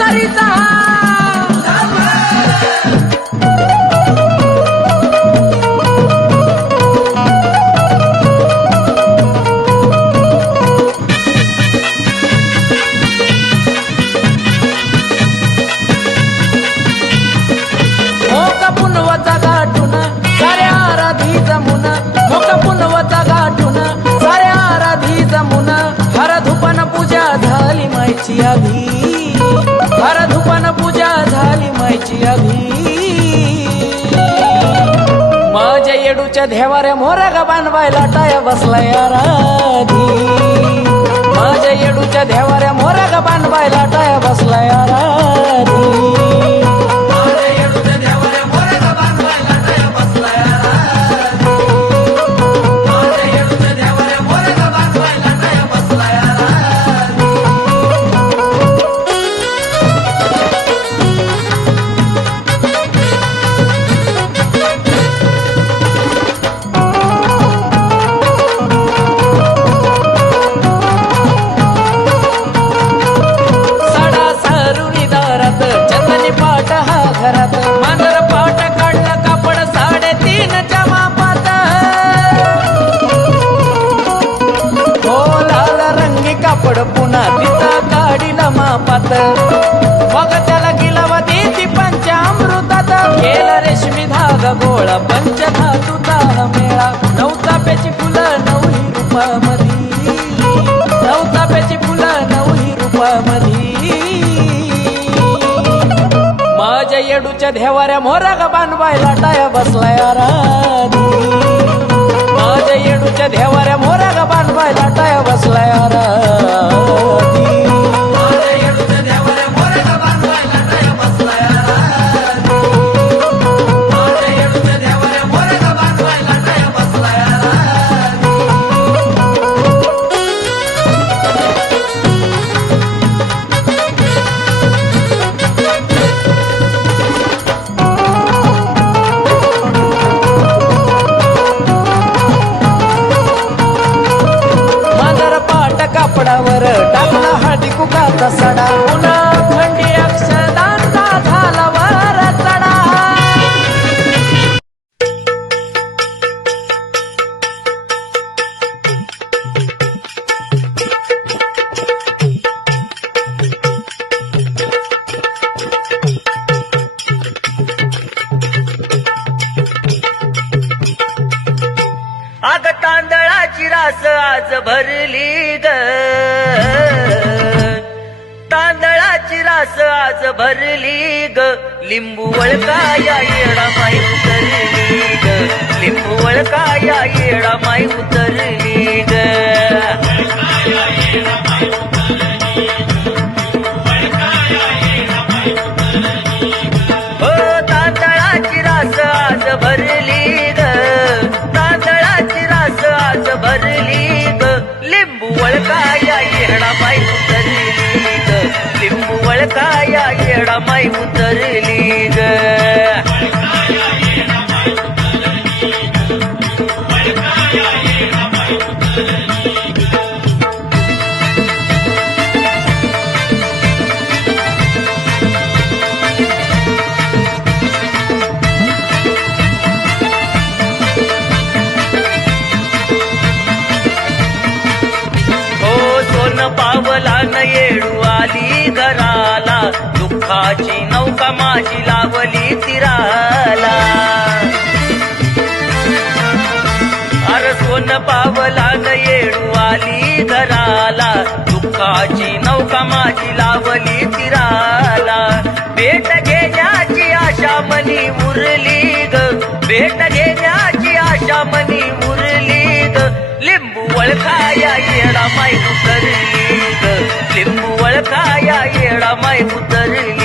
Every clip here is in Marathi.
सरिता मोरा टाया बसला आराधी माझ्या येडूच्या देवाऱ्या येडूच्या धेवाऱ्या मोरा ग बांधवायला टाया बसलाय आराधी. माझ्या येडूच्या देवाऱ्या मोराग ग बांधवायला टाया बसलाय आराधी. उतरली ग हो तांदळाची रास आज भरली ग. तांदळाची रास आज भरली ग. लिंबू वळका या येडा माई उतरली ग. लिंबू वळका या येडा माई उतरली ग. सोन पावला न येळू आली घराला. दुःखाची नौका माझी लावली तिराला. सोन पावला न येळू आली घराला. दुःखाची नौका माझी लावली तिराला. भेट घेण्याची आशा मनी उरली ग. भेट वळखाया येडा माई उतरली ग लिंबू वळखाया येडा माई उतरली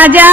allá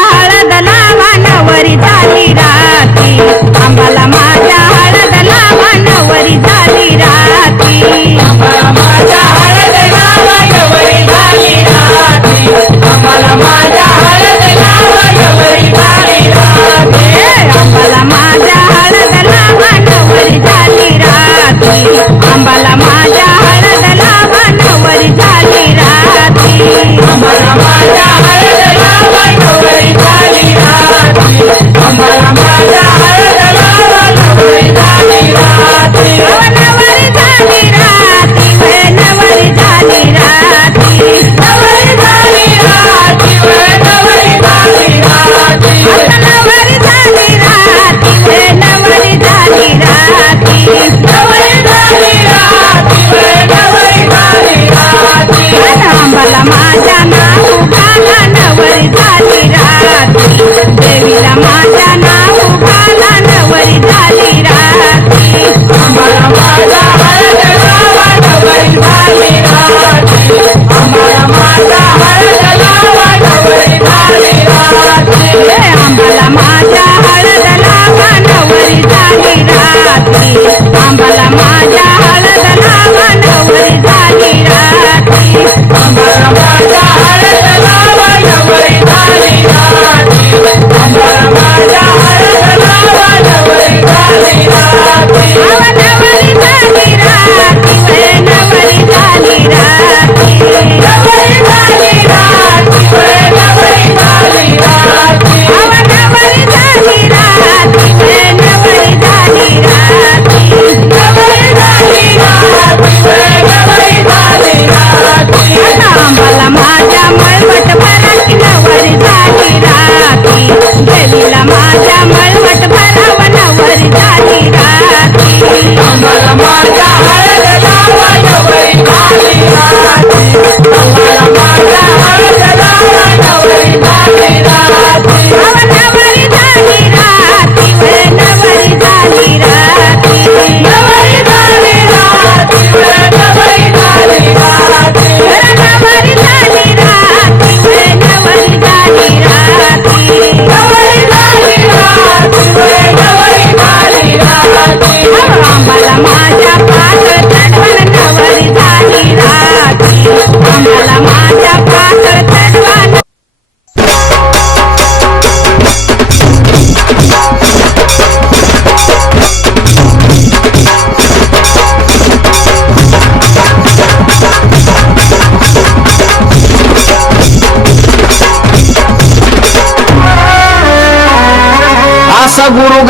असा गुरु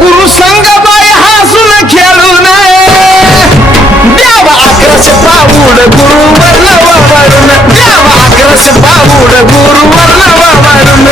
गुरु संग बाय हसून खेळू नये देव आक्रस पाऊड गुरुवर लवावरून देव आक्रस पाऊड गुरुवर लवावरून